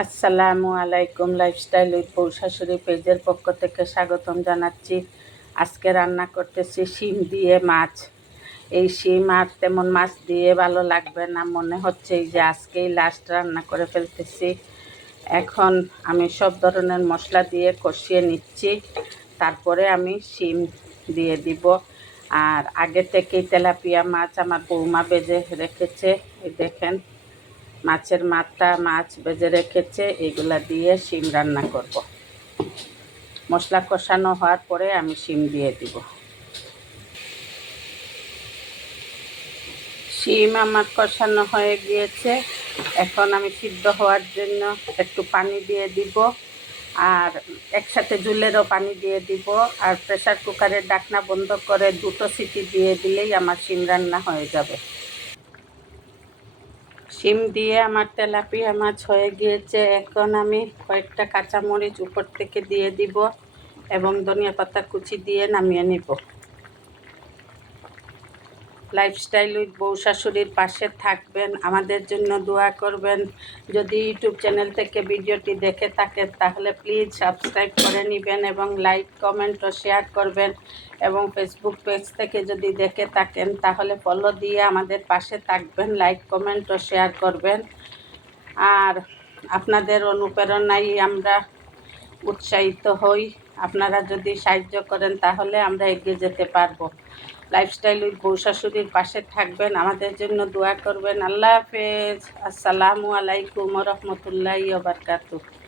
আসসালামু আলাইকুম। Lifestyle with বউ শাশুড়ি পেজের পক্ষ থেকে স্বাগতম জানাচ্ছি। আজকে রান্না করতেছি শিম দিয়ে মাছ। এই শিম আর তেমন মাছ দিয়ে ভালো লাগবে না, মনে হচ্ছে যে আজকেই লাস্ট রান্না করে ফেলতেছি। এখন আমি সব ধরনের মশলা দিয়ে কষিয়ে নিচ্ছি, তারপরে আমি শিম দিয়ে দিব। আর আগে থেকেই তেলাপিয়া মাছ আমার বৌমা বেজে রেখেছে, এই দেখেন মাছের মাথা মাছ ভেজে রেখেছে, এগুলা দিয়ে শিম রান্না করব। মশলা কষানো হওয়ার পরে আমি শিম দিয়ে দিব। শিম আমার কষানো হয়ে গিয়েছে, এখন আমি সিদ্ধ হওয়ার জন্য একটু পানি দিয়ে দিব, আর একসাথে ঝুলেরও পানি দিয়ে দিব। আর প্রেসার কুকারের ঢাকনা বন্ধ করে 2টো সিটি দিয়ে দিলেই আমার শিম রান্না হয়ে যাবে। শিম দিয়ে আমার তেলাপিয়া মাছ হয়ে গিয়েছে। এখন আমি কয়েকটা কাঁচামরিচ উপর থেকে দিয়ে দিব এবং ধনিয়া পাতা কুচি দিয়ে নামিয়ে নিব। লাইফস্টাইল উইথ বউ শাশুড়ির পাশে থাকবেন, আমাদের জন্য দোয়া করবেন। যদি ইউটিউব চ্যানেল থেকে ভিডিওটি দেখে থাকেন তাহলে প্লিজ সাবস্ক্রাইব করে নেবেন এবং লাইক কমেন্ট ও শেয়ার করবেন। এবং ফেসবুক পেজ থেকে যদি দেখে থাকেন তাহলে ফলো দিয়ে আমাদের পাশে থাকবেন, লাইক কমেন্ট ও শেয়ার করবেন। আর আপনাদের অনুপ্রেরণায় আমরা উৎসাহিত হই। আপনারা যদি সাহায্য করেন তাহলে আমরা এগিয়ে যেতে পারবো। লাইফস্টাইল উইথ বউ শাশুড়ির পাশে থাকবেন, আমাদের জন্য দোয়া করবেন। আল্লাহ হাফেজ। আসসালামু আলাইকুম ওয়া রাহমাতুল্লাহি ওয়া বারাকাতুহু।